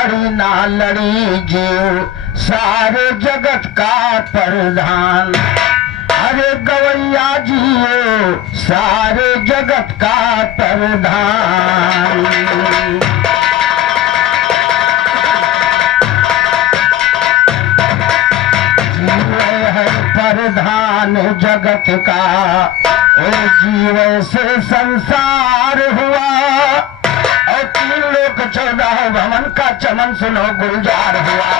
घड़ी ना लड़ी जीव सारे जगत का प्रधान। अरे गवैया जियो सारे जगत का प्रधान। प्रधान जगत का ओ जीव से संसार हुआ। और 3 लोक 14 भवन का चमन सुनो गुलजार हुआ।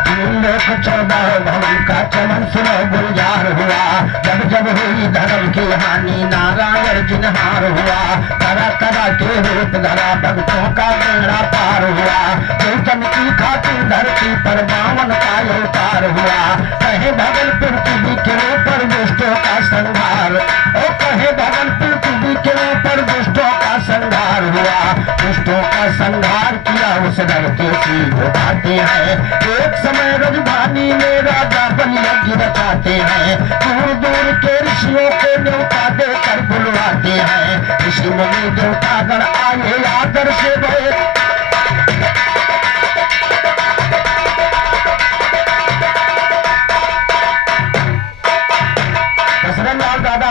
3 लोक 14 भवन का चमन सुनो गुलजार हुआ। जब जब हुई धर्म की हानि नारायण जिन्हार हुआ। तरह तरह के रूप धरा भक्तों का बेड़ा पार हुआ। चौतन की खातिर धरती पर बावन का अवतार हुआ। कहे भगन पृथ्वी के ऊपर दुष्टों का संहार। ओ कहे भगन पृथ्वी के ऊपर दुष्टों का संहार हुआ। दुष्टों का संहार किया उस धरती से उठाते हैं। एक समय राजधानी में राजा बन यज्ञ रचाते हैं। दूर दूर के ऋषियों को न्योता देकर बुलवाते हैं। ऋषि मुनि देवतागण आए आदर से गए। दादा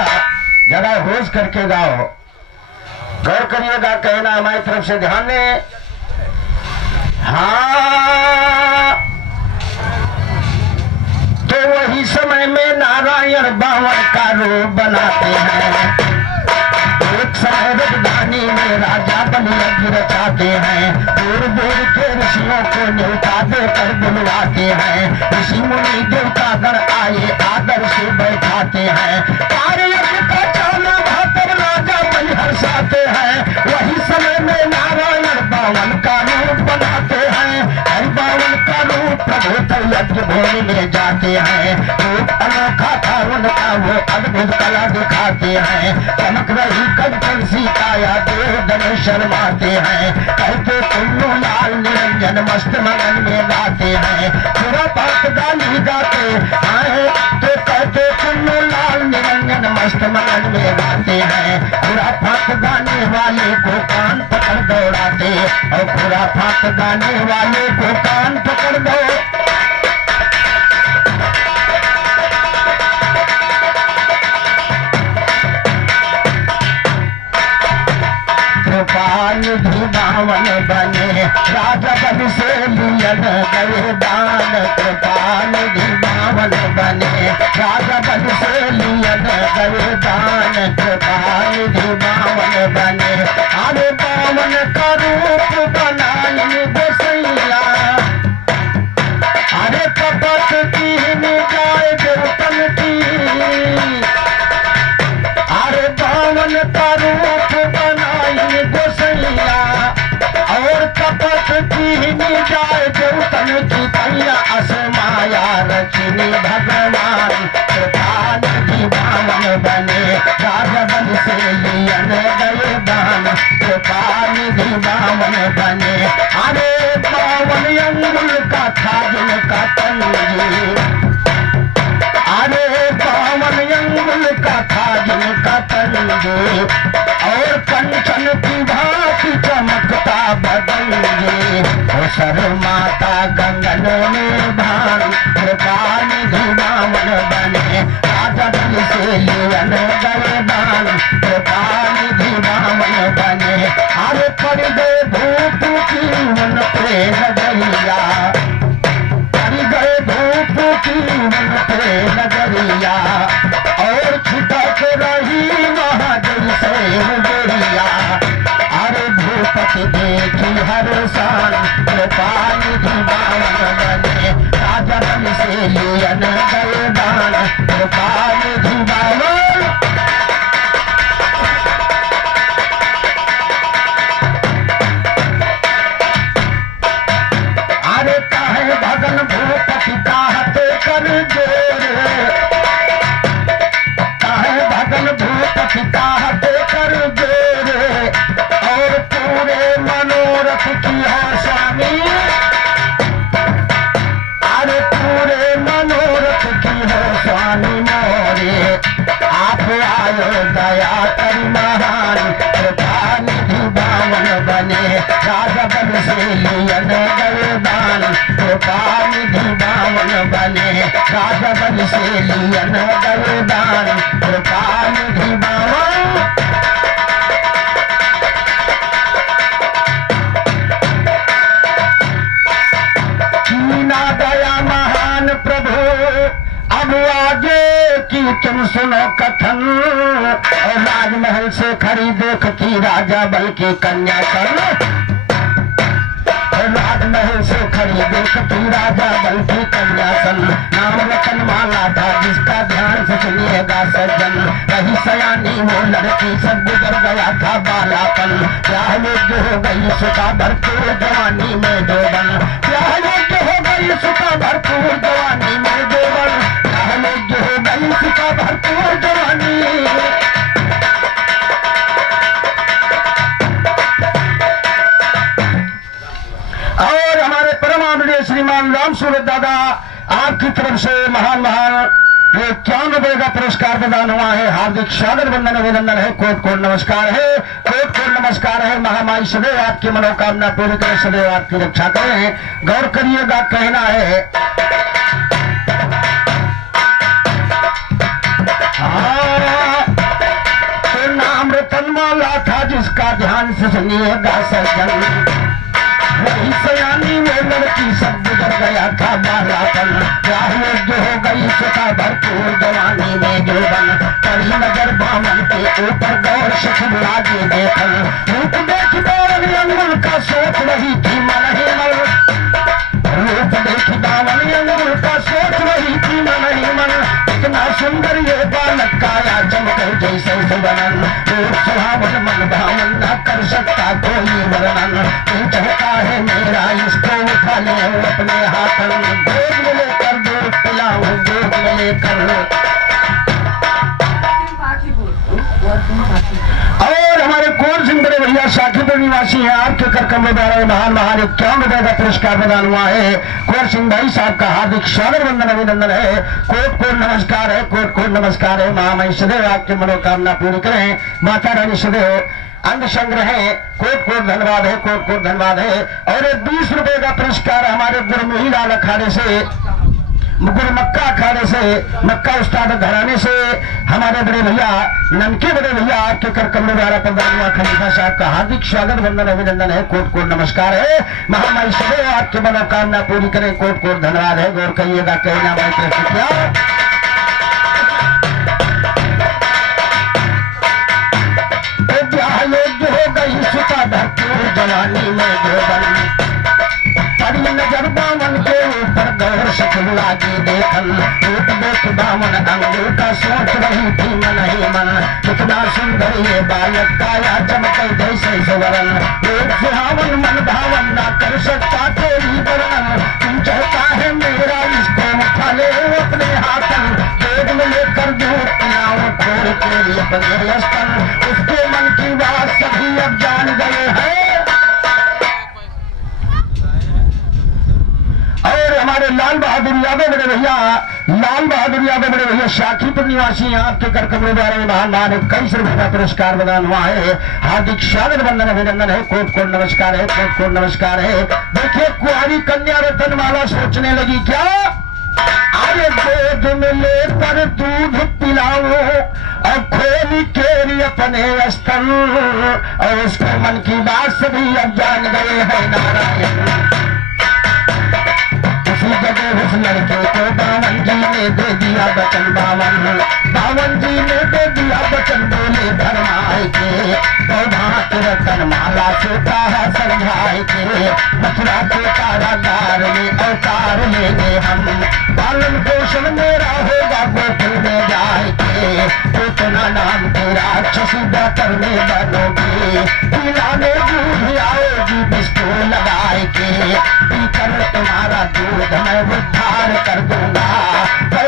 जरा होश करके गाओ, गौर करिएगा, कहना हमारी तरफ से ध्यान दें। हाँ तो वही समय में नारायण बावन का रूप बनाते हैं। एक समय राजधानी में राजा बन यज्ञ रचाते हैं। दूर दूर के ऋषियों को न्योता देकर बुलवाते हैं। ऋषि मुनि देवतागण आए आदर से बैठाते हैं। कार्य का चाला भातर राजा बन हर्षाते हैं। वही समय में नारायण बावन का रूप बनाते हैं। हर बावन का रूप प्रभु यज्ञ भूमि में जाते हैं। रूप अनोखा था उनका वो अद्भुत कला दिखाते हैं। चमक रही कंचन सीताया देव धनुष शर्माते हैं। कहते कुल्लू लाल निरंजन मस्त मगन में गाते हैं। पूरा पाठ गाली गाते आए तो कहते कुल्लू लाल निरंजन मस्त मगन में गाते हैं। पूरा पाठ गाने वाले को कान पकड़ दौड़ाते और पूरा पाठ गाने वाले को कान पकड़ दो। निधि बावन बने राजा बन से लियन गए दान। कृपानिधि बावन बने राजा बन से लियन गए दान। कृपानिधि बावन बने अरे बावन का रूप बनाई गोसैया। अरे कपट की निगाह देवतन की। अरे बावन का रूप बनाई गोसैया। और कपट की निगाह देवतन की तैया असमाया रचनी भगवान। कृपानिधि बावन बने राजा बन से लियन गए दान। कृपानिधि बावन बने अरे बावन अंगुल का था जिनका तंगी। अरे बावन अंगुल का था जिनका तंगी। और कंचन की भांति चमकता बदंगी। सर माता गंगन में भान। कृपानिधि बावन बने राजा बन से लियन गए दान। कृपानिधि बावन बने अरे पड़ गए धूप की उन पे नजरिया। पड़ गए धूप की उन पे नजरिया। और छुटक रही वहाँ जैसे गुड़िया। अरे भूपति देखी हर शान। कृपानिधि बावन बने राजा बन से लियन गए दान। कृपानिधि बावन अरे काहे भगन भूपति कहते कर जोर। काहे भगन भूपति कहते कर जोर। और पूरे मनोरथ की हो स्वामी। अरे पूरे मनोरथ की हो स्वामी मोर। राजा बन से लियन गरुदान कृपा निधि बावन बने राजा बन से लियन गरुदान कृपा निधि बावन। कीना दया महान प्रभु अब आगे की तुम सुनो कथन और राजमहल से खड़ी देख की राजा बल की कन्या सन और राजमहल से खड़ी देख की राजा बल की कन्या सन नाम रतन माला था जिसका ध्यान से सुनिएगा सज्जन रही सयानी वो लड़की सब गुजर गया था बालापन प्याह योग्य हो गई सुखा भरपूर जवानी में जोबन प्याह योग्य हो गई सुखा भरपूर जवानी में जोबन प्याह योग्य हो गई सुखा भरपूर जवानी। और हमारे परम आदरणीय श्रीमान राम सूरत दादा आपकी तरफ से महान ये 51 रुपए का पुरस्कार प्रदान हुआ है। हार्दिक स्वागत वंदन अभिनंदन है, कोट कोट नमस्कार है, कोट कोट नमस्कार है। महामाई सदैव आपकी मनोकामना पूरी करे, सदैव आपकी रक्षा करें। गौर करिएगा, कहना है तो नाम रतन माला था जिसका ध्यान से सुनिएगा सज्जन वही सयानी वो लड़की सब गुजर गया था बालापन प्याह योग्य हो गई सुखा भरपूर जवानी में जोबन कड़ी नजर बामन के ऊपर गौर शखुन लागे देखन रूप देख बावन अंगुल का सोच रही थी मन ही मन रूप देख बावन अंगुल का सोच रही थी मन ही मन इतना सुंदर ये बालक काया चमकर जैसे सुवनन रूप सुहावन मन भावन न कर सकता कोई वर्णन तू चाहता है मेरा इसको उठा ले अपने हाथन गोद में लेकर दूध पिलाऊं गोद में लेकर। और हमारे कोट सिंह बड़े भैया साखीपुर निवासी हैं, आपके करकम द्वारा महान 51 रुपए का पुरस्कार प्रदान हुआ है। कोट सिंह भाई साहब का हार्दिक स्वागत वंदन अभिनंदन है, कोट कोट नमस्कार है, कोट कोट नमस्कार है। महामाई सदैव आपकी मनोकामना पूरी करें, माता रानी सदैव अंग संग्रह है, कोट कोट धन्यवाद है, कोट कोट धन्यवाद है। और 20 रुपए का पुरस्कार हमारे गुरमुही लाल अखाड़े से गुरु मक्का अखाड़े से मक्का उस्ताद घराने से हमारे बड़े भैया ननके बड़े भैया आपके करकमलों द्वारा प्रदान हुआ। खलीफा साहब का हार्दिक स्वागत वंदन अभिनंदन है, कोट कोट नमस्कार है। महामाई सदैव आपकी मनोकामना पूरी करें, कोट कोट धन्यवाद है। गौर करिएगा, कहना भाई योग्य हो गई सुखा भरपूर जवानी में जोबन पड़ी नजर बावन के ऊपर गौर शकुन लागी देखन रूप देख बावन अंगुल का सोच रही थी मन ही मन कितना सुंदर ये बालक काया चमक जैसे सुवरन रूप सुहावन मन भावन ना कर सकता कोई वर्णन तू चाहता है मेरा इसको उठा ले अपने हाथन गोद में लेकर दूध पिलाऊं खोल के अपने स्तन उसके मन की बात सभी अब जान गए हैं। और हमारे लाल बहादुर यादव बड़े भैया शाखीपुर निवासी हैं, आपके करकमलों द्वारा महान 21 रुपए का पुरस्कार प्रदान हुआ है। हार्दिक स्वागत वंदन अभिनंदन है, कोट कोट नमस्कार है, कोट कोट नमस्कार है। देखिए कुआरी कन्या रतन माला सोचने लगी क्या अरे गोद में लेकर दूध पिलाओ और खोली केरी अपने स्तन और उसके मन की बात सभी अब जान गए हैं नारायण। उसी जगह उस लड़के को बावन जी ने दे दिया बचन बावन जी ने दे दिया बचन बोले धर्माए के तो भात रतन माला से कहा समझाए के मथुरा के कारागार में अवतार लेंगे हम पालन पोषण मेरा होगा गोकुल में जाए के उतना नाम तेरा चसीदा करने बनोगे पिलाने दूध आओगी बिस्कुट लगाए के पीकर तुम्हारा दूध मैं उद्धार कर दूंगा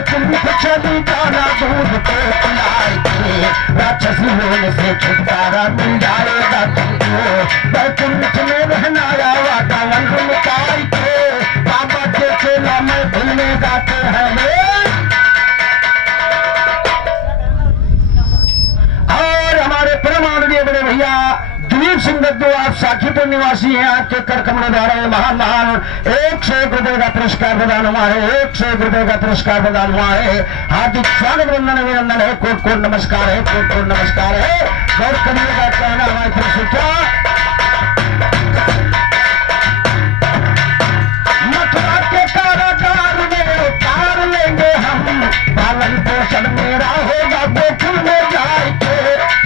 तुम चली जाना दूध को पिलाए के राक्षसी होने से छुटकारा मिल जाएगा तुमको तुम में रहना आया कावन मुकाई के बाबा के चेला में भूलने गाते हैं और हमारे परम आदरणीय बड़े भैया दिलीप सिंह जो आप साखीपुर निवासी हैं, आपके कर कमलों द्वारा ये महान महान 101 रुपए का पुरस्कार प्रदान हुआ है, 101 रुपए का पुरस्कार प्रदान हुआ है। हार्दिक स्वागत वंदन अभिनंदन है, कोट कोट नमस्कार है, कोट कोट नमस्कार है। गौर करिएगा कहना हमारी तरफ से क्या मथुरा के कारागार में उतार लेंगे हम, पालन पोषण मेरा होगा गोकुल में जाके,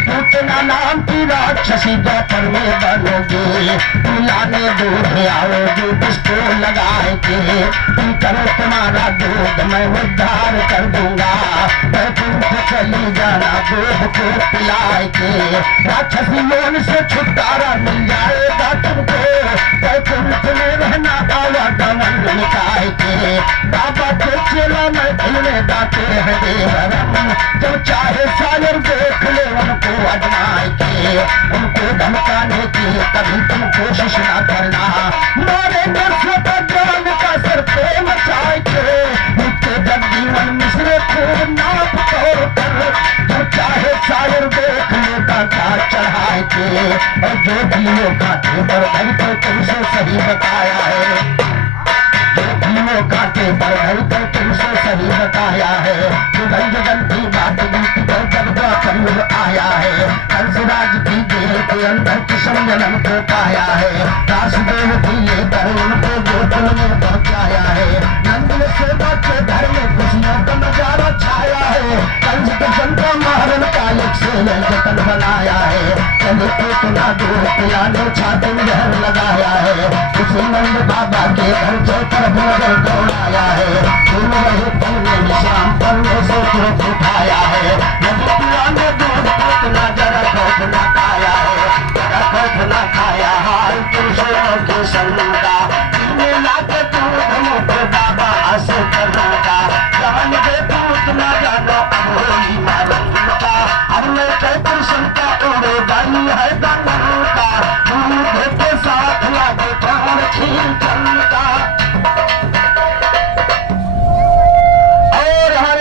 पूतना नाम की राक्षसी द्वापर में बनोगे, पिलाने दूध आओगे किसको लगाए के, करो तुम्हारा दूध मैं उद्धार कर दूंगा, बैकुंठ चली जाना दूध को पिलाए के, राक्षसी लोन से छुटकारा मिल जाएगा तुमको, बैकुंठ में रहना आवा दमन निकाय के, बाबा के चेला में खिलने गाते हैं देवरम, जब चाहे सागर देख ले उनको अजमाए के, उनको धमकाने की कभी तुम कोशिश ना करना, मारेंगे स्वतः जान का सर पे मचाए के, नित्य जगजीवन मिश्र को नाप तोड़ कर, जो चाहे सागर देख ले कांटा चढ़ाए के, और जो दिलों कांटे पर धर तो तुमसे सही बताया है, दिलों कांटे पर धर तो तुमसे सही बताया है, जुगन जुगन की बात बीती पर जब कलयुग आया है, कंसराज की जेल के अंदर किशन जन्म को पाया है, दासदेव की लेकर उनको गोकुल में पहुंचाया है, नंद सेवा के घर में खुशियों का नजारा छाया है, कंस के जनता महारन का एक से जतन बनाया है, चले पूतना दूध पिलाने छाती में जहर लगाया है, उसी नंद बाबा के घर चौकर भोजन दौड़ाया है, तुम रहे तुमने विश्राम करने से क्रोध उठाया है, नदी पिलाने दूध पूतना जरा खौफ ना खाया है, जरा खौफ ना खाया हाल पुरुषों के संग का, पीने लाके दूध मुझे बाबा आसे करना का, जान दे दूध ना जानो अब होली मारन का, हमने कई पुरुषन का उड़े डाली है दानव का, दूध के साथ लागे प्राण खील चल का।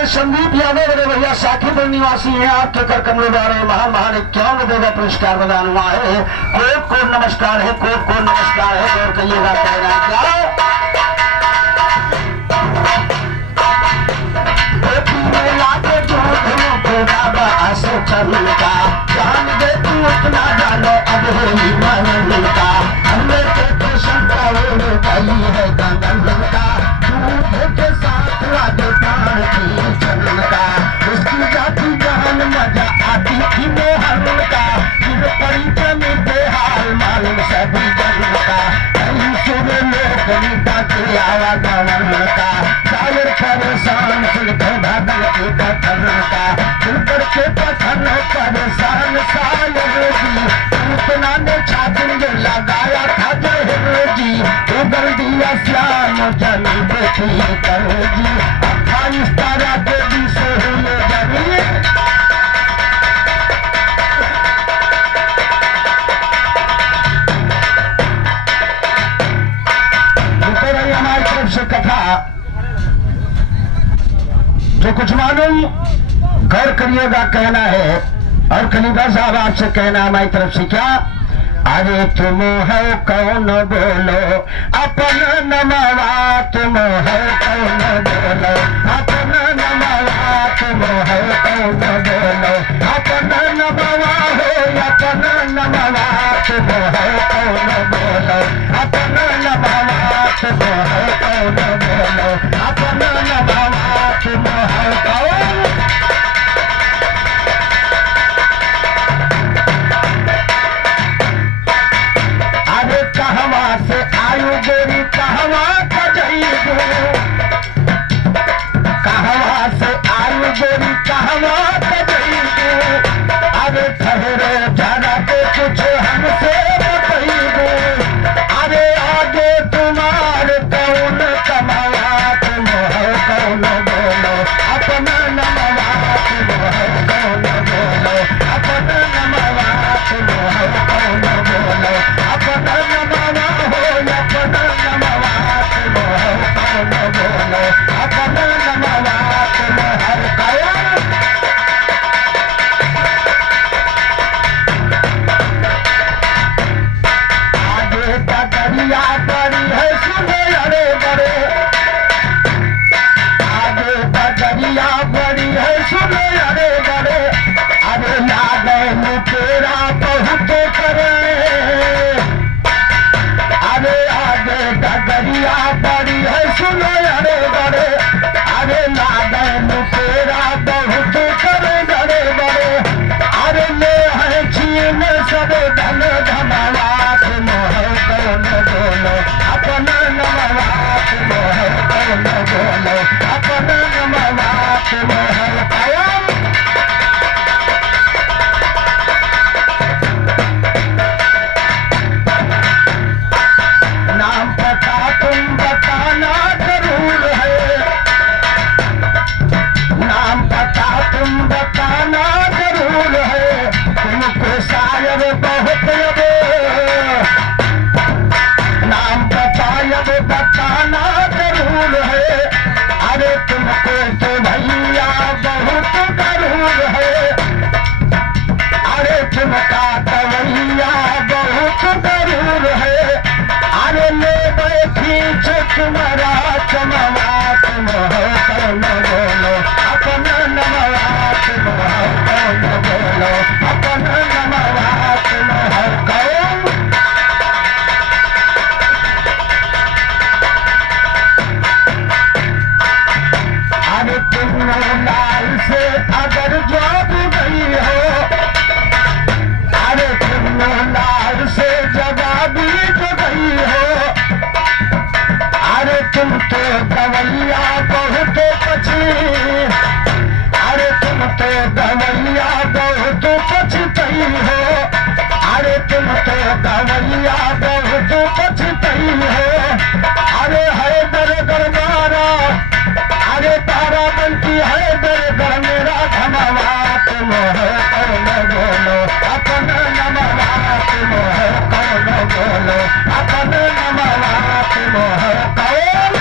संदीप यादव बड़े भैया साखीपुर निवासी हैं, आपके कर कमलों द्वारा महान महान 51 रुपए का पुरस्कार प्रदान हुआ है, कोट कोट नमस्कार है, कोट कोट नमस्कार है। गौर करिएगा कहना क्या का जान दे तू उतना जानो अब होली मानने का, हमने तो शंका वो कही है गंगन का, दूध के साथ लागे प्राण की चलन का, उसकी जाती जान मजा आती थी मोहन का, फिर परिचय में बेहाल मालूम सभी जन का, कहीं सुन लोग नीता के आवागमन का, सागर परेशान सुनकर भागल के पत्थर का, सुनकर के पत्थर परेशान सागर जी, उतना ने छातिन जो लगाया था जहर जी, उगल दिया श्याम जमी देखी करो जी, 28 तारा के भी से हुए जमी, हमारी तरफ से कथा जो कुछ मालूम गौर करिएगा कहना है, और खलीफा साहब आपसे कहना हमारी तरफ से क्या, अरे तुम हो कौन बोलो अपन नमवा, तुम हो कौन बोलो अपन नमवा, तुम हो कौन बोलो अपन नमवा हो, अपन नमवा तुम हो कौन बोलो अपन नमवा, तुम हो कौन बोलो अपन नमवा, तुम हो कौन। कहवा से आयु गोरी कहवा का जईबो, डगरिया बड़ी है सुने अरे बड़े, आगे डगरिया बड़ी है सुने अरे बड़े, अरे लागे तेरा बहुत करे, अरे आगे डगरिया बड़ी है सुने अरे बड़े, अरे लागे तेरा बहुत करे बड़े बड़े, अरे ले है छीन सब धन धनवात मोह कौन बोलो अपना नमवात मोह कौन बोलो अपना नमवात मोह कायम। नाम पता तुम बताना जरूर है, नाम पता तुम बताना जरूर है, तुमको शायद बहुत अब नाम पता अब बताना जरूर है, अरे तुमको तो भैया बहुत जरूर है, अरे तुमका तो भैया बहुत जरूर है, अरे ले बैठी तुम्हारा चमवा तुम हो कौन बोलो अपना नमवा तुम हो कौन बोलो अपना नमवा तुम हो कौन। अरे तुम लाल से अगर जब गई हो, अरे तुम लाल से जवाबी जो गई हो, अरे तुम तो गवैया बहुत पछी, अरे तुम तो गवैया बहुत पछतई हो, अरे तुम तो गवैया बहुत पछतई हो, अरे है दर गरमारा, अरे तारा बनती है दर गर मेरा धनवा तुम हो कौन बोलो अपना नमवा तुम हो कौन बोलो अपना नमवा तुम हो कौन।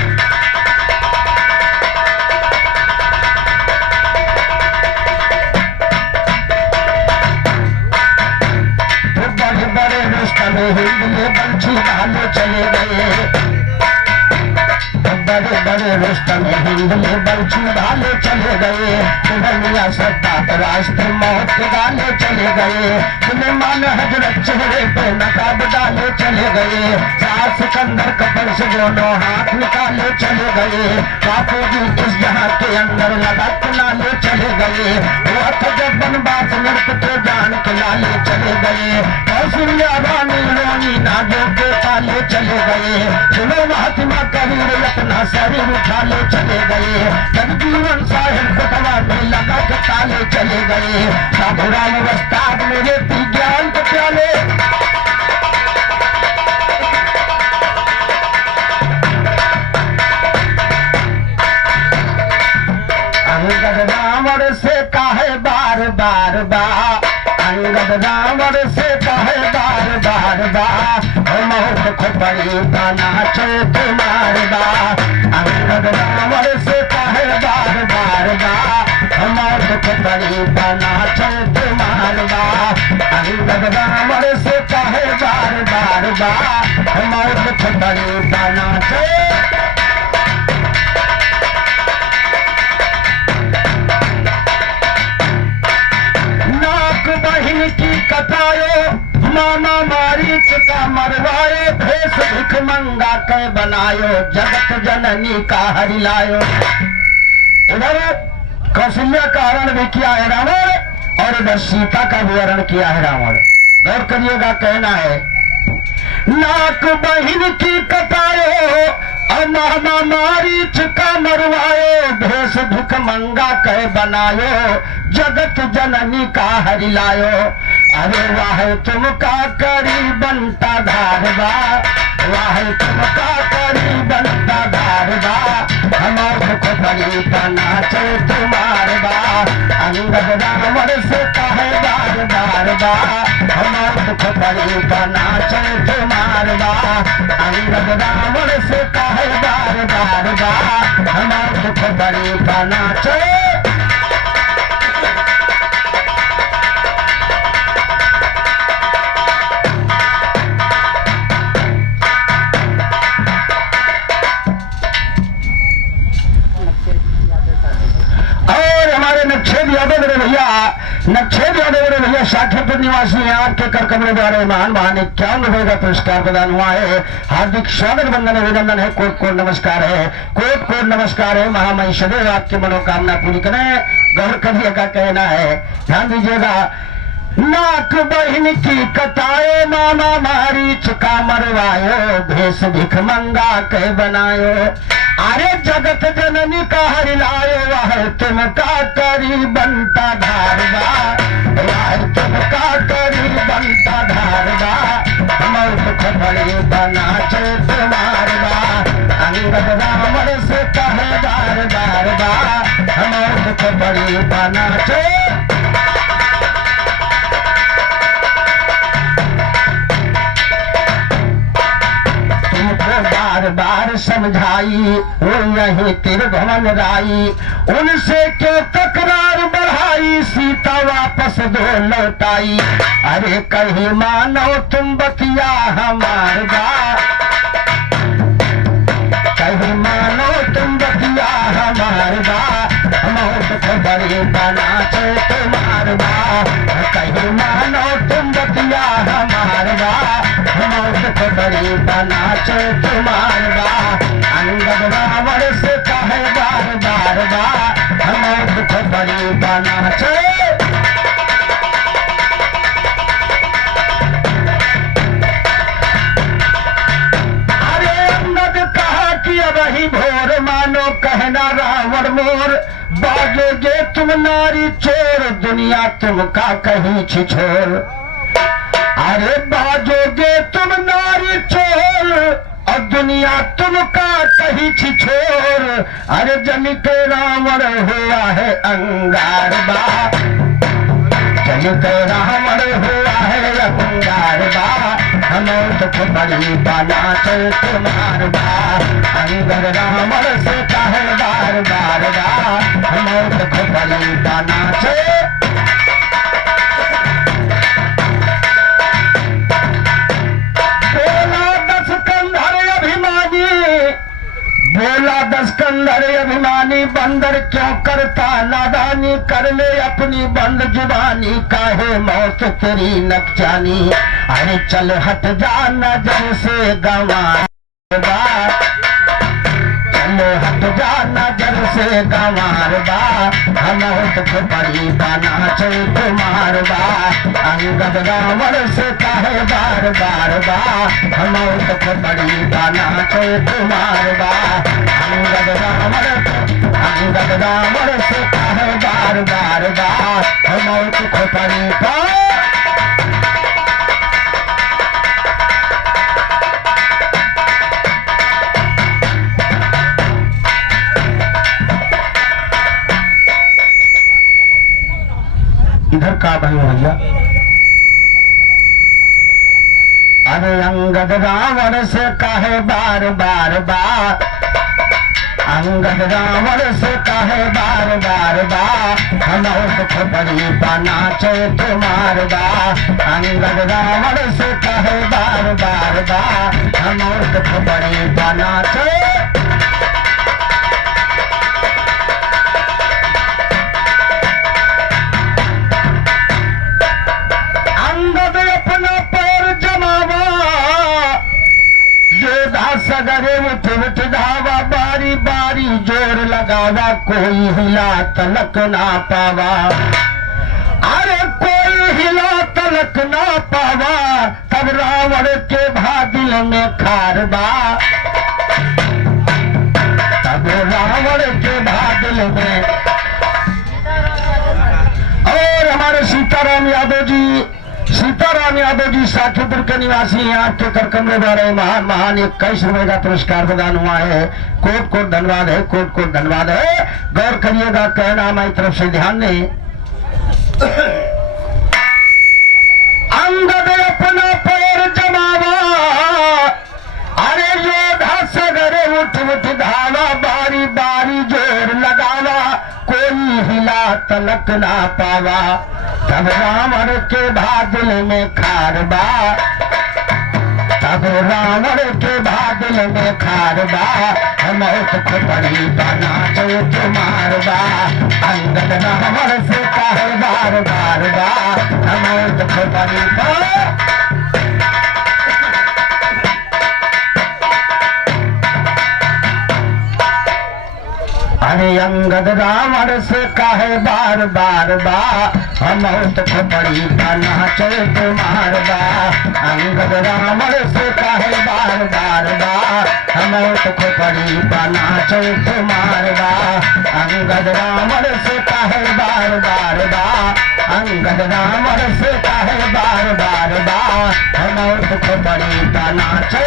बड़े बड़े रुस्तम हिंदुए बंशी भाले चले गए, बड़े बड़े रुस्तम हिंदुए बंशी भाले चले गए, दुनिया सत्तात रास्ते मौत के डाले चले गए, सुलेमान हजरत चेहरे पे नकाब डाले चले गए, सास सिकंदर कपड़ से दोनों हाथ निकाले चले गए, बापू जी इस जहां के अंदर लगा के लाले चले गए, वो था जब बनवास नृत्य के जान के लाले चले गए, कौशल्या रानी रोनी नाजों के पाले चले गए, सुनो महात्मा कबीर अपना शरीर उठा ले चले गए, जगजीवन साहिब कोटवा में लगा के ताले चले गए, साधु राम वस्ताद मेरे पी ज्ञान के प्याले, अंगद रावण से काहे बार बार बा, अंगद रावण से काहे बार बार बा, मौत खोपड़ी बना चे तुम्हार बा, अंगद रावण से काहे बार बार बा, मौत खोपड़ी बना चे तुम्हार बा, अंगद रावण से काहे बार बार बा, मौत खोपड़ी बना चे। की कटायो मामा मारीच का मरवायो, भेष भिख मंगा के बनायो, जगत जननी का हरिलायो। उधर कौशल्या का हरण भी किया है रावण और इधर सीता का भी हरण किया है रावण। गौर करिएगा, कहना है नाक बहिन की कटायो मामा मारीच का मरवायो, भेष भिख मंगा कह बनायो, जगत जननी का हरिलायो। अरे वाह तुमका करी बनता धारवा, वाह तुमका करी बनता धारवा, हमार दुख बड़ी बना चे तुम्हार बा, अंगद रावण से कहे बार बार बा, हमार दुख बड़ी बना चे तुम्हार बा, अंगद रावण से कहे बार बार बा, हमार दुख बड़ी बना चे। नक्षे बड़े भैया शाखेपुर निवासी हैं आपके कर कमरे द्वारा महान महान 51 रुपए का पुरस्कार प्रदान हुआ है। हार्दिक स्वागत वंदन अभिनंदन है, कोट कोट नमस्कार है, कोट कोट नमस्कार है। महामहिम सदैव आपकी मनोकामना पूरी करें, गौर करिए का कहना है। ध्यान दीजिएगा। नाक बहन की कटाए मामा मारी चुका मरवायो, भेष भिख मंगा कह बनायो। अरे जगत जननी का हरिलायो, वह तुमका करी बनता धारदा, वह तुमका करी बनता धारदा। हमर दुख बड़ी बना चे तुम्हारदा, अंगद रावण से कहे बार बार बा, हमर दुख बड़ी बना चे। बार बार समझाई वो यही तिरभवन राई, उनसे क्यों तकरार बढ़ाई, सीता वापस दो लौटाई। अरे कहीं मानो तुम बतिया हमार बा, कहीं मानो तुम बतिया हमार बा, मौत को बड़ी बना चे तुम्हार बा। कहीं मानो तुम बतिया हमार बा, मौत को बड़ी बना चे तुम्हार बा। अंगद रावण से कहे बार बार बा, मौत को बड़ी बना चे। अरे अंगद कहा कि अब ही भोर मानो कहना रावण मोर, बाजोगे तुम नारी चोर, दुनिया तुमका कहीं छिछोर। अरे बाजोगे तुम नारी चोर और दुनिया तुमका कहीं छिछोर। अरे जन के रावण हुआ है अंगार बा, जन के रावण हुआ है अंगार बा, हमें दुख बड़ी बना चे तुम्हार बा। अंगद रावण से कहे बार बार बा, हमें दुख बड़ी बना चे। बोला दस्कंधर अभिमानी, बंदर क्यों करता नादानी, कर ले अपनी बंद जुबानी, काहे मौत तेरी नकचानी। अरे चल हट जा नजर से गंवा, चलो हट जा नजर से गंवार बा, मौत को बड़ी बना चे तुम्हार बा। अंगद रावण से कहे बार बार बा, मौत को बड़ी बना चे तुम्हार बा। अंगद रावण से कहे बार बार बा, मौत को बड़ी बा। इधर का भाई भैया। अरे अंगद रावण से कहे बार बार बा, अंगद रावण से कहे बार बार बा, मौत को बड़ी बना चे तुम्हार बा। अंगद रावण से कहे बार बार बा, मौत को बड़ी बना चे। सगरे उठ उठ धावा, बारी बारी जोर लगावा, कोई हिला तलक ना पावा। अरे कोई हिला तलक ना पावा, तब रावण के भादिल में खारबा, तब रावण के भादिल में। और हमारे सीताराम यादव जी शाखेपुर के निवासी हैं, आपके कर कमरे द्वारा महान महान 21 रुपए का पुरस्कार प्रदान हुआ है। कोट कोट धन्यवाद है, कोट कोट धन्यवाद है। गौर करिएगा, कहना हमारी तरफ से ध्यान दें। अंगद अपना पैर जमावा, अरे योधा सगरे उठ उठ धावा, बारी बारी जोर लगावा, कोई हिला तलक ना पावा, तब रावण के भादिल में खारबा, तब रावण के भादिल दिल में खारबा मौत खोपड़ी बना चो तुम्हारबा अंगद हमर से कहे बार बार बा मौत खोपड़ी अरे अंगद रावण से कहे बार बार बा मौत खोपड़ी बना चो तुम्हारबा अंगद रावण से कहे बार बार बा मौत खोपड़ी बना चो तुम्हारबा अंगद रावण से कहे बार बार बा अंगद रावण से कहे बार बार बा मौत खोपड़ी बना चो।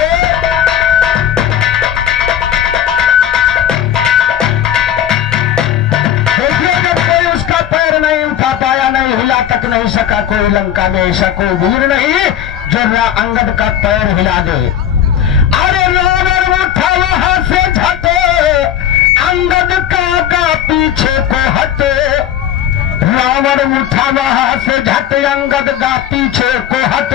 नहीं हिला तक नहीं सका कोई लंका में ऐसा कोई वीर नहीं जो अंगद का पैर हिला दे। अरे रावण उठा वहां से झटे अंगद का पीछे को हटे रावण उठा वहां से झटे अंगद का पीछे को हट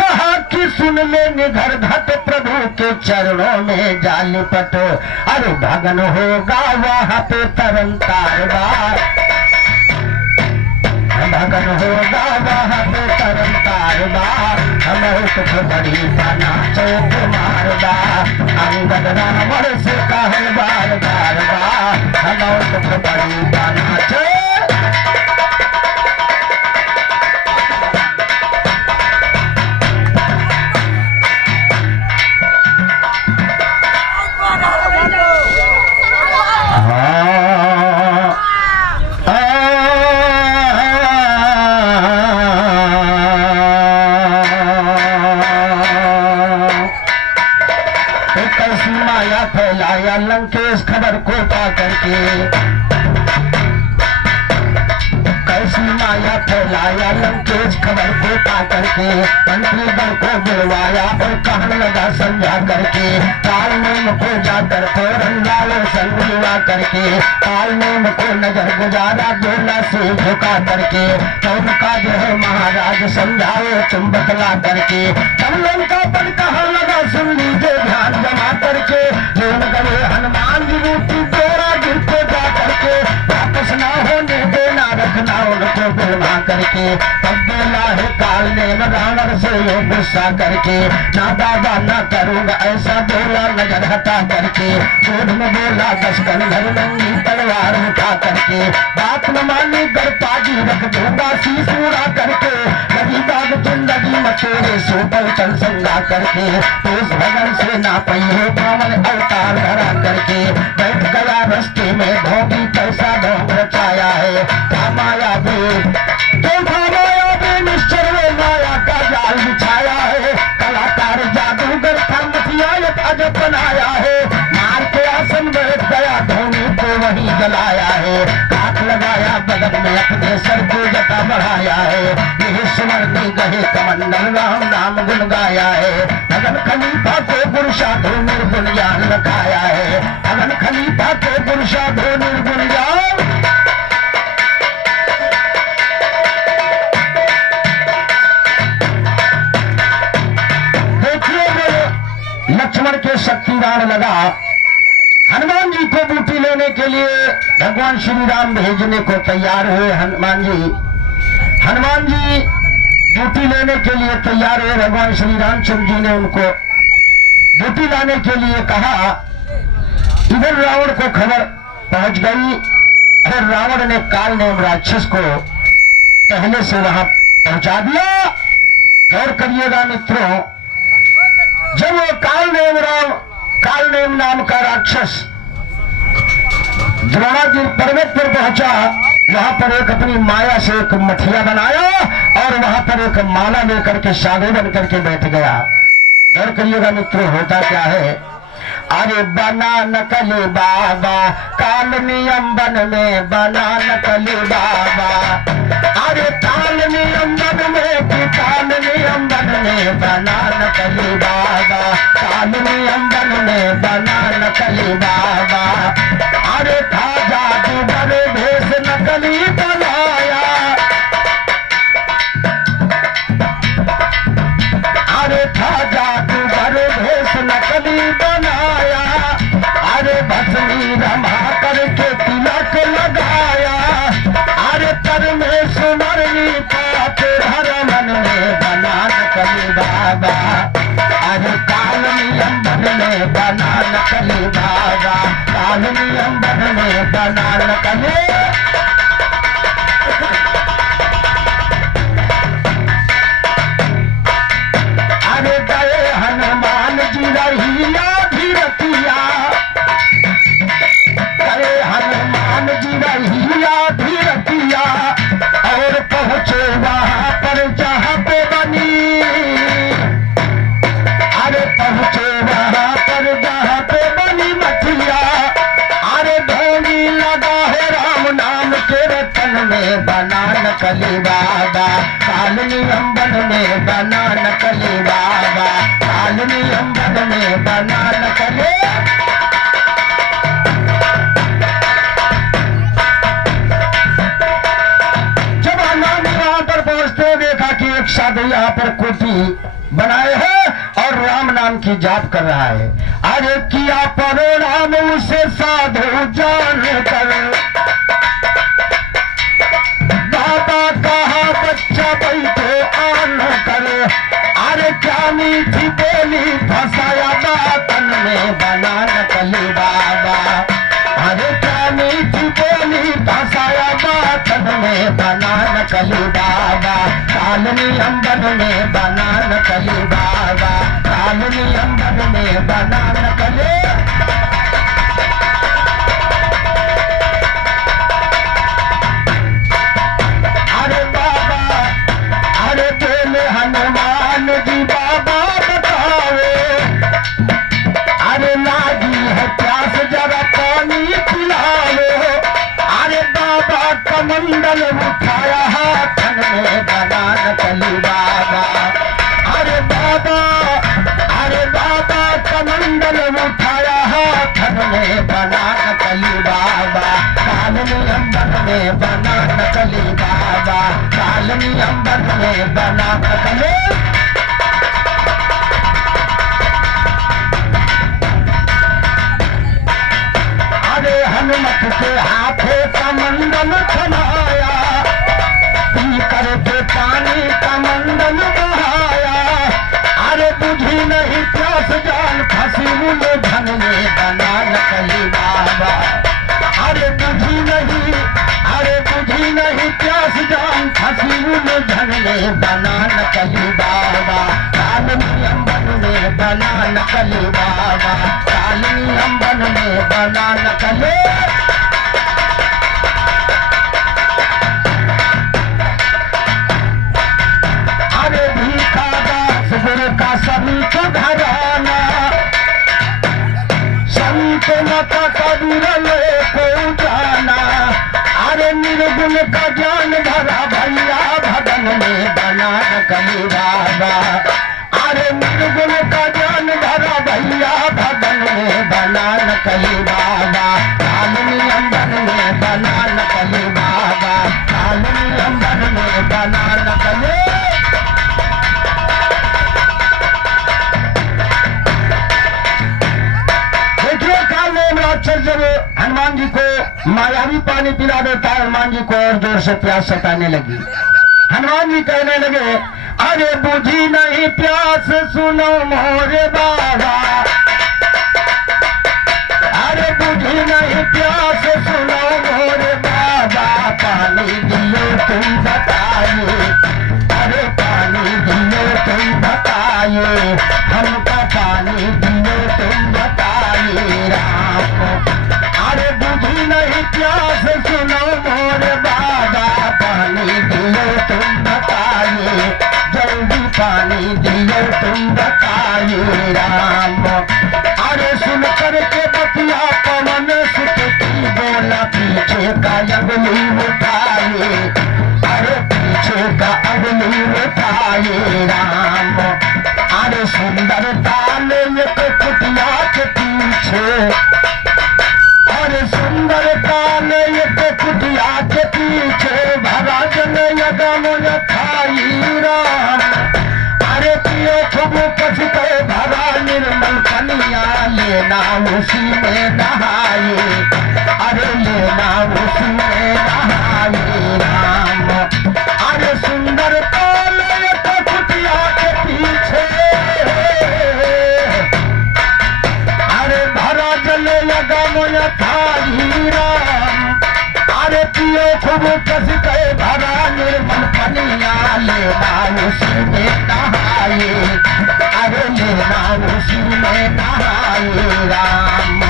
कहा कि सुन ले निधर घट प्रभु के चरणों में जा लिपट अरे भगन होगा वहां पे तरन तारबार भगन होगा वहां पे तरन तारबार मौत खोपड़ी बना चो तुम्हारबा अंगद रावण से कहे बार बार बा मौत खोपड़ी बना चो। फैलाया लंकेश खबर को पा करके कैसी माया फैलाया लंकेश खबर को पा करके मंत्रीगण को बुलवाया और कहने लगा समझा करके काल नेम को जाकर फौरन लाओ संग जुआ करके काल नेम को नजर गुजारा बोला से झुका करके कौन का जो है महाराज समझाओ तुम बतला करके तब लंका पर कहा लगा सुन लीजिए ध्यान जमा करके जोन करे हनुमान जी रूपी तोरा गिर को जा करके वापस ना होने देना रखना उनको बुलवा करके तब बोला है काल ने रावण से ये गुस्सा करके ना दादा ना करूंगा ऐसा बोला नजर हटा करके क्रोध में बोला 10 कंधर नंगी तलवार उठा करके बात न मानी गरपाजी रख दूंगा शीश उड़ा करके लगी बाग जिंदगी मचोरे सोपल चल संगा करके तो उस भगन से ना पई हो रावण अवतार धरा करके बैठ गया रस्ते में भोगी कैसा ढोंग रचाया है माया निश्चर में माया का जाल बिछाया है कलाकार जादूगर था मथियायत अजब बनाया है मार के आसन बैठ गया धोनी को वही जलाया है हाथ लगाया बदन में अपने सर को जटा बढ़ाया है यही सुमरनी गहे कमंडल राम नाम गुन गाया है अगन खलीफा को पुरुषा धो निर्गुण ज्ञान रखाया है अगन खलीफा को पुरुषा धो निर्गुण ज्ञान। लक्ष्मण के शक्तिदान लगा हनुमान जी को बूटी लेने के लिए भगवान श्री राम भेजने को तैयार हुए। हनुमान जी बूटी लेने के लिए तैयार हुए। भगवान श्री रामचंद्र जी ने उनको बूटी लाने के लिए कहा। इधर रावण को खबर पहुंच गई और रावण ने काल नेम राक्षस को पहले से वहां पहुंचा दिया। गौर करिएगा मित्रों, जब वो काल नेम नाम का राक्षस द्रोणागिरी पर्वत पर पहुंचा, वहां पर एक अपनी माया से एक मठिया बनाया और वहां पर एक माला लेकर के साधु बन करके बैठ गया। गौर करिएगा मित्रों, होता क्या है, अरे बना नकली बाबा काल नियम बन में बना नकली बाबा, अरे काल नियम बन में कि काल नियम बन में बना नकली बाबा, काल नियम बन में बना नकली बाबा, अरे था जादू बड़े भेष नकली बनाया, अरे था जादू बड़े भेष नकली बना में बना नकली बाबा, कालनी अंबर में बना नकली। अरे गए हनुमान जी रहिया धीरतिया, गए हनुमान जी रहिया धीरतिया, और पहुंचे वहां पर जहां पे बनी, अरे पहुंचे वहां पर जहां पे बनी मछलिया, अरे ढोंगी लगा है राम नाम के रतन में बना नकली बाबा, कालनी अंबर में बना नकली बाबा, कालनी अंबर में बना नकली। जब हनुमान जी वहां पर पहुंचते देखा कि एक साधु यहाँ पर कुटी बनाए है और राम नाम की जाप कर रहा है। अरे किया परिणाम उसे साधु जान कर, बाबा कहा बच्चा बैठे आन कर, अरे क्या मीठी बोली फंसाया बातन में बना नकली बाबा, अरे क्या मीठी बोली फंसाया बातन में बना नकली बाबा, कालनी अंबर में बना नकली बाबा, कालनी अंबर में बना नकली। अरे बाबा, अरे बोले हनुमान जी बाबा बतावे, अरे लागी है प्यास जरा पानी पिलावे, अरे बाबा कमंडल उठाया हाथन में बना नकली बाबा, अरे बाबा, अरे बाबा कमंडल उठाया हाथन में बना नकली बाबा, कालनी अंबर में बना नकली बाबा, कालनी अंबर में बना नकली। अरे हनुमत के हाथे कमंडल थमाया, पी करके पानी कमंडल बहाया, अरे बुझी नहीं प्यास जान फंसी उलझन में बना नकली बाबा, अरे बुझी नहीं, अरे बुझी नहीं प्यास जान फंसी उलझन में बना नकली बाबा, कालनी अंबर में बना नकली बाबा, कालनी अंबर में बना नकली। अरे भीखा दास गुरु का समीप घराना, संत मत कबीर ले को जाना, अरे निर्गुण का ज्ञान भरा भैया भगन में बना नकली बाबा, अरे निर्गुण का ज्ञान भरा भैया भगन में बना नकली बाबा, कालनी अंबर में बना नकली बाबा, कालनी अंबर में बना नकली। जब हनुमान जी को मायावी पानी पिला देता है, हनुमान जी को और जोर से प्यास सताने लगी। हनुमान जी कहने लगे, अरे बुझी नहीं प्यास सुनो मोरे बाबा, अरे बुझी नहीं प्यास सुनो मोरे बाबा, पानी दियो तुम बताइए, अरे पानी दियो तुम बताइए, हमका पानी दियो तुम बताइए राम, अरे बुझी नहीं प्यास सुनो मोरे बाबा, पानी दियो तुम बताइए, जल्दी पानी दियो तुम बताइए राम। अरे सुन करके बतिया पवन सुत की बोला, पीछे का अगली उठाए, अरे पीछे का अगली उठाए राम, अरे सुंदर ताल एक कुटिया के पीछे, अरे सुंदर ताल एक कुटिया के पीछे, भरा जन यदम यथाई राम, अरे पियो खूब कछ के भरा निर्मल कनिया, लेना उसी में नहाए, अरे लेना उसी में नहाए राम, अरे सुंदर ताल एक कुटिया के पीछे, लगा मोया थारी राम। अरे पियो खूब कस गए भरा निर्मल पनिया लेना उसी में नहाए। अरे लेना उसी में नहाए राम।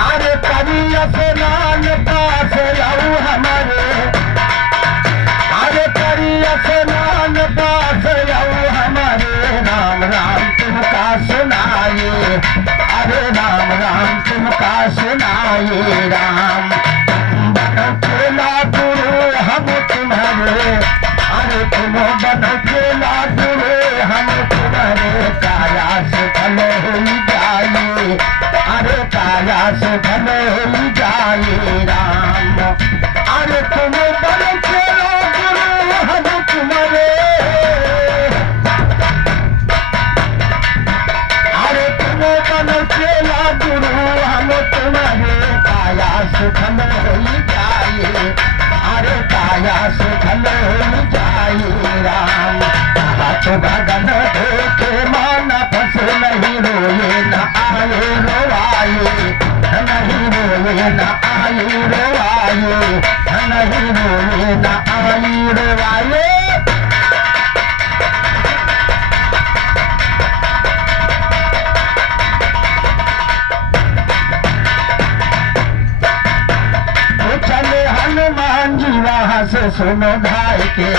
अरे करिया स्नान पास जाऊ हमारे। अरे करिया स्नान पास जाऊ हमारे। राम राम तुमका सुनाए। अरे राम राम तुमका सुनाए राम। चेला गुरु हम तुम्हारे। अरे तुम बनो चेला गुरु हम तुम्हारे। काया से फल हो जाए। अरे काया से फल हो जाए राम। अरे तुम बनो चेला गुरु हम तुम्हारे। अरे तुम बनो चेला गुरु हम तुम्हारे। काया से फल हो जाए। अरे काया से फल हो जाए राम। हाथ भगन देखे मान फंस नहीं रोए न आए रोवाए। नहीं रोए न आए रोवाए। नहीं रोए न आए रोवाए। चले हनुमान जी वहां से सुनो भाई के।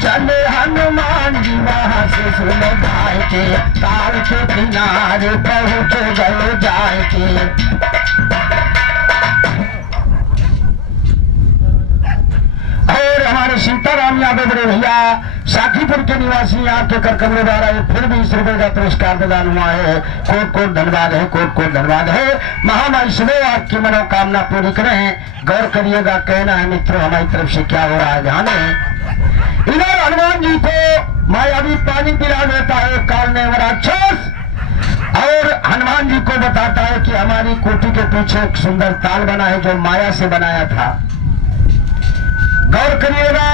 चले हनुमान जी वहां से सुनो भाई के। ताल के किनारे पहुंच गए जाए के। और हमारे सीताराम यादव बड़े भैया साखीपुर के निवासी यहाँ के कर कमरे द्वारा फिर भी 20 रुपए का पुरस्कार प्रदान हुआ है। कोट कोट धन्यवाद है। कोट कोट धन्यवाद है। महामाई सुबह आपकी मनोकामना पूरी करें। गौर करिएगा कहना है मित्रों हमारी तरफ से क्या हो रहा है जाने। इधर हनुमान जी को मायावी पानी पिला देता है काल ने राक्षस। और हनुमान जी को बताता है कि हमारी कोठी के पीछे एक सुंदर ताल बना है जो माया से बनाया था। गौर करिएगा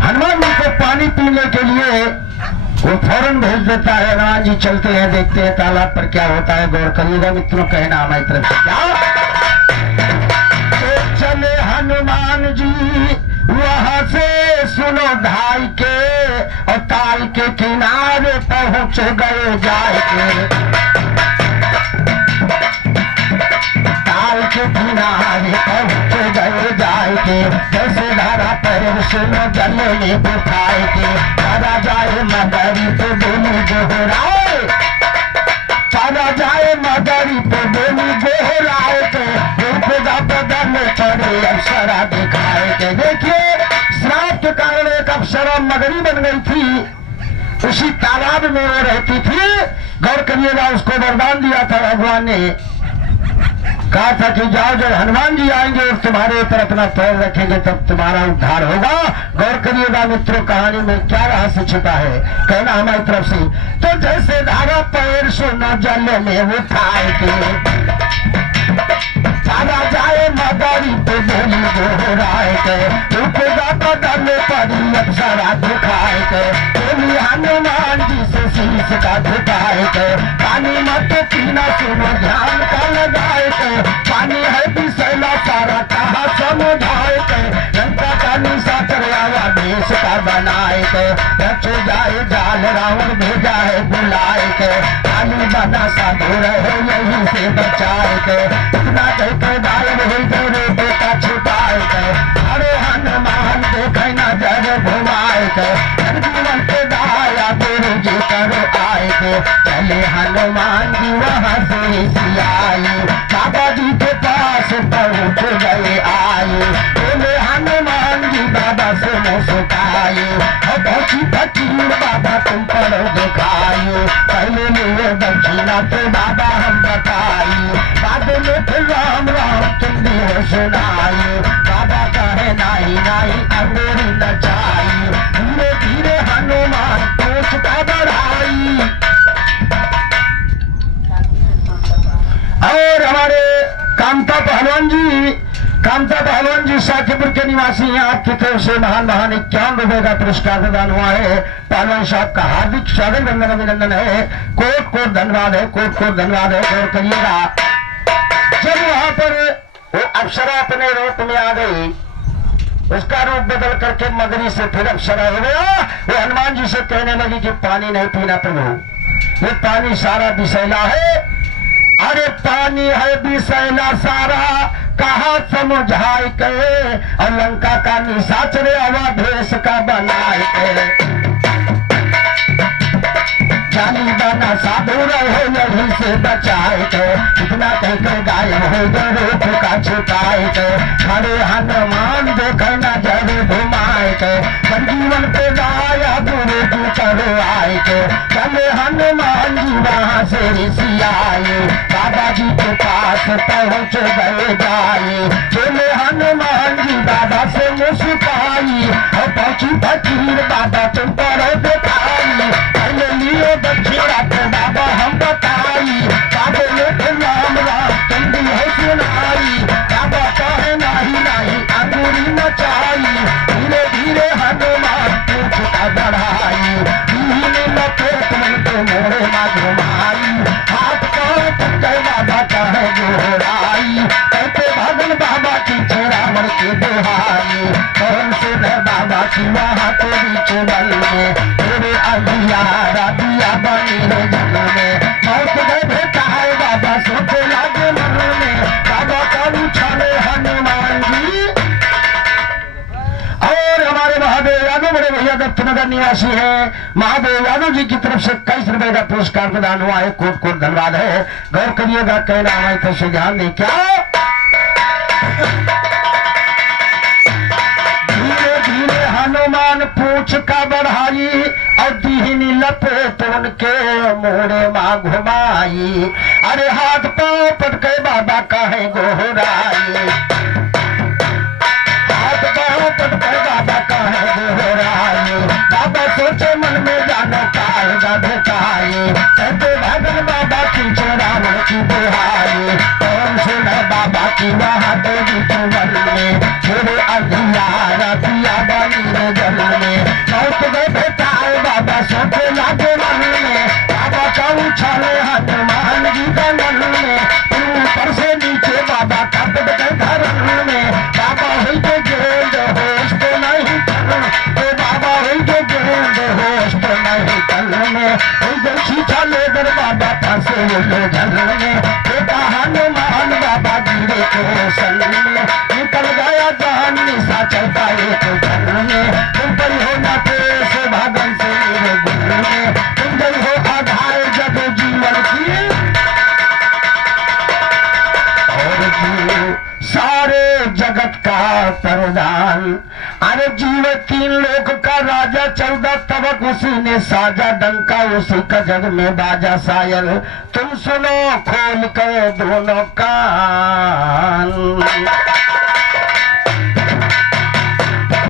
हनुमान जी को पानी पीने के लिए वो फौरन भेज देता है। हनुमान जी चलते हैं देखते हैं तालाब पर क्या होता है। गौर करिएगा मित्रों कहना हमारी तरफ से क्या। तो चले हनुमान जी वहां से सुनो धाई के। और ताल के किनारे पहुंच गए जाए के। ताल के किनारे पहुंच गए जाए के। जैसे धारा पैर सुनो जले ने उठाए के। चला जाए मगरी पे बोली गोहराए। चला जाए मगरी पे बोली गोहराए के। रूपदा बदन चढ़े अप्सरा दिखाए के। देखिए श्राप के कारण एक अप्सरा मगरी बन गई थी। उसी तालाब में वो रहती थी। गौर करिएगा उसको वरदान दिया था भगवान ने। कहा था कि जाओ जब हनुमान जी आएंगे और तुम्हारे ऊपर अपना पैर रखेंगे तब तुम्हारा उद्धार होगा। गौर करिएगा मित्रों कहानी में क्या रहस्य छिपा है कहना हमारी तरफ से। तो जैसे धारा पैर सुना जल में उठाए के। चला जाए मगरी पे बोली गोहराए के। उपदा बदन पड़ी अप्सरा दिखाए के। बोली हनुमान जी से शीश का झुकाए के। पानी मत पीना सुनो ध्यान का लगाए के। पानी है विषैला सारा कहा समझाए के। लंका का निशा करवा देश का बनाए के। रचो जाए जाल रावण भेजा है बुलाए के। पानी बना साधु रहे यही से बचाए के। इतना कहते गायब हो गए बेटा छुपाए के। अरे हनुमान देखे नजर घुमाए के। जीवन के दाया गुरु जी करो आए के। चले हनुमान जी वहां से सियाए। बाबा जी के पास पहुंच गए आए। बोले हनुमान जी बाबा से मुस्काए। और पहुंची फकीर बाबा तुम पर दिखाए। पहले लिए दक्षिणा तो बाबा हम बताए। बाद में फिर राम राम तुम भी हो सुनाए। बाबा कहे नाही नाही अंगूरी नचाई। धीरे धीरे हनुमान पूछता बढ़ाई। और हमारे कामता पहलवान जी साकीपुर के निवासी आपकी तरफ से महान महान 51 रुपए का पुरस्कार प्रदान हुआ है। पहलवान साहब का हार्दिक स्वागत वंदन अभिनंदन है। कोट कोट धन्यवाद है, कोट कोट धन्यवाद है। और करिएगा जब वहां पर वो अप्सरा अपने रूप में आ गई, उसका रूप बदल करके मगरी से फिर अप्सरा हो गया। वो हनुमान जी से कहने लगी कि पानी नहीं पीना प्रभु, ये पानी सारा विषैला है। अरे पानी है विषैला सारा, कहा समझाए के, और लंका का निशाचर अवधेश का बनाए के। जानी बना साधु रहो यही से बचाए के, इतना कहकर गायब हो गए रूप का छुपाए के। खड़े हनुमान देखे नजर घुमाए के, संजीवन पे गाया गुरु जी करो आए के। चले हनुमान जी वहां से ऋषि आए, बाबा जी के पास पहुंच गए जाए। चले हनुमान जी बाबा से मुस्काई, और पहुंची फकीर बाबा तुम पर दिखाई। पहले लिए दक्षिणा को बाबा हम बताई, बाबा ने राम राम तुम भी है सुनाई। बाबा कहे नहीं नहीं अंगूरी मचाई, धीरे धीरे हनुमान पूछ का बढ़ाई। लपेट मन को मोरे ना घुमाई, हाथ पांव पकड़े बाबा कहे गोराई। कहते भगन बाबा की रावण की दुहाई, कौन सुन बाबा की वहाँ तो बीच बल में। तेरे अभियारा दिया बनी है जल में, मौत गए भेटा है बाबा सोचे लागे मन में। बाबा का उछाले हनुमान जी। और हमारे महादेव यादव बड़े भैया दत्तनगर निवासी हैं, महादेव यादव जी की तरफ से 21 रुपए का पुरस्कार प्रदान हुआ है। कोट कोट धन्यवाद है। गौर करिएगा, कहना हमारी तरफ से ध्यान दे। क्या धीरे धीरे हनुमान पूछ का बढ़ाई, और दीहनी लपेट उनके मोड़े माँ घुमाई। अरे हाथ पांव पटके बाबा कहे गोहराई, हाथ पांव पटके बाबा कहे गोहराई। बाबा सोचे मन में जानो पाएगा भेटाई, कहते भगन बाबा की रावण की दुहाई। कौन सुने बाबा की वहाँ तो बीच में, मेरे अधियारा दिया बनी रे जल में। मौत गए भेटाए बाबा सोचे लागे मन में, बाबा का उछाले हनुमान जी का मन में। ऊपर से नीचे बाबा का गए धर्म में, बाबा हुई के गेंद होश तो नहीं तल, तो बाबा हुई के गेंद होश तो नहीं तल में। खींचा लेकर बाबा फंसे ले जल में, बेटा हनुमान बाबा गिरे को सल में। निकल गया जान निशा चलता एक जल में, तुम पर हो ना पेश भागन से मेरे गुरु में। तुम गई हो आधार जग जीवन की, और जीव सारे जगत का प्रधान। अरे जीव 3 लोक का राजा 14 तबक उसी ने साजा, डंका उसी का जग में बाजा सायल। तुम सुनो खोल कर दोनों कान।